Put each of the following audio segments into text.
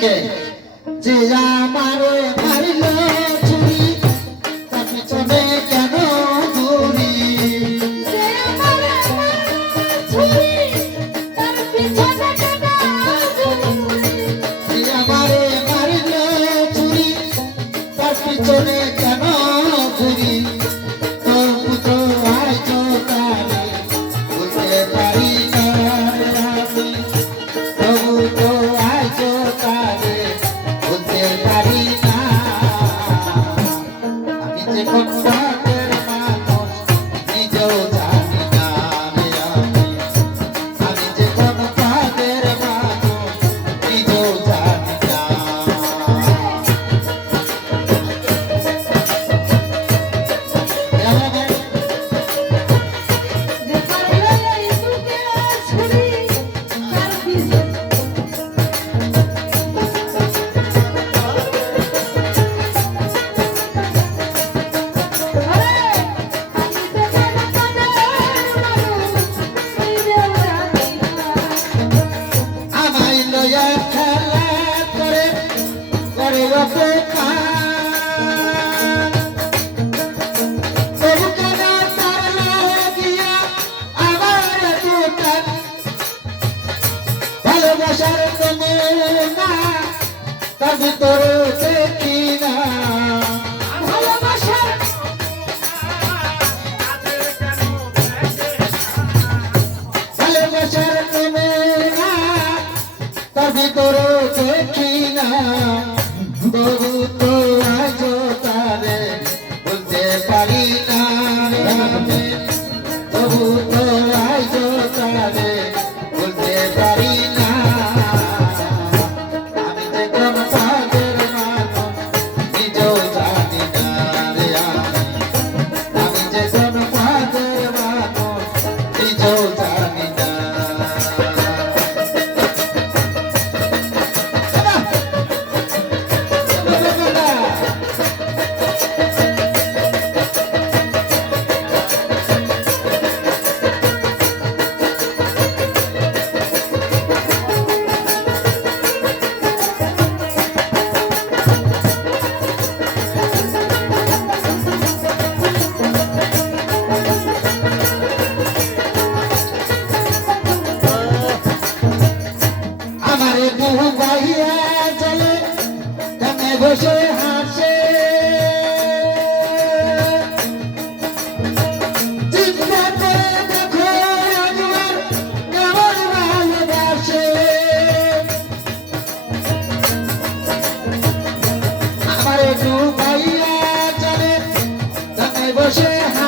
থাকে যে আমার মারিল কাজে তোর কিনা? ভালোবাসা ভালোবাসার নেমে না কাজে তোর কিনা? বসে হা হ্যাঁ।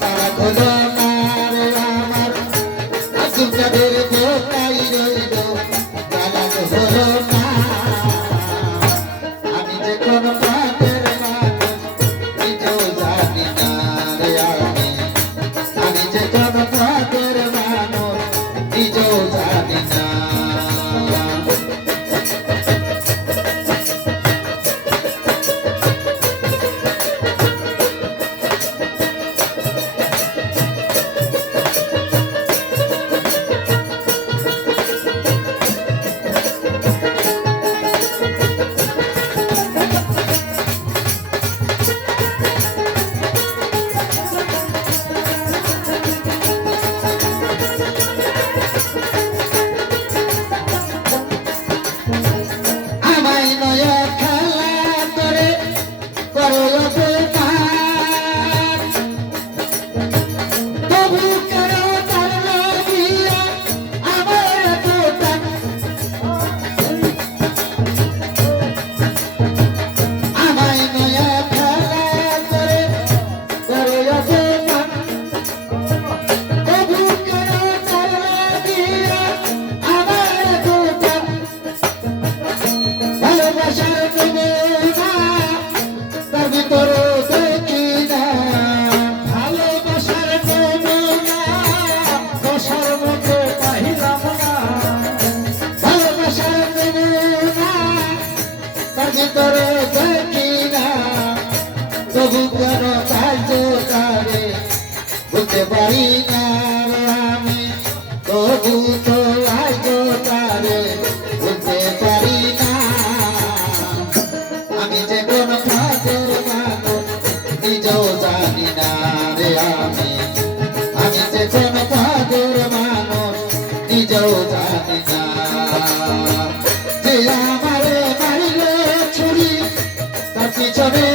তারা খোদা আমার আমার। আব্দুল কাদের পারি না আমি। তবু তো আজ তারে বুঝতে পারি না। আমি যে কোন ফাঁদের মানুষ নিজেও জানি না রে আমি। আমি যে কোন ফাঁদের মানুষ নিজেও জানি না। যে আমারে মারিলে ছুরি, তার পিছনে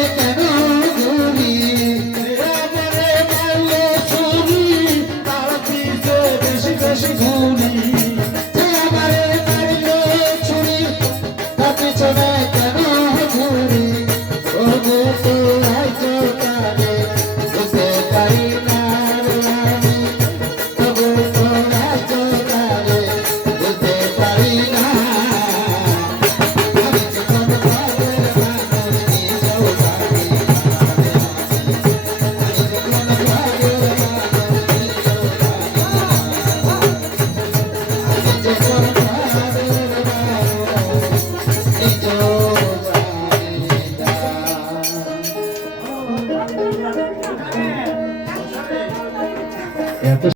নিজেও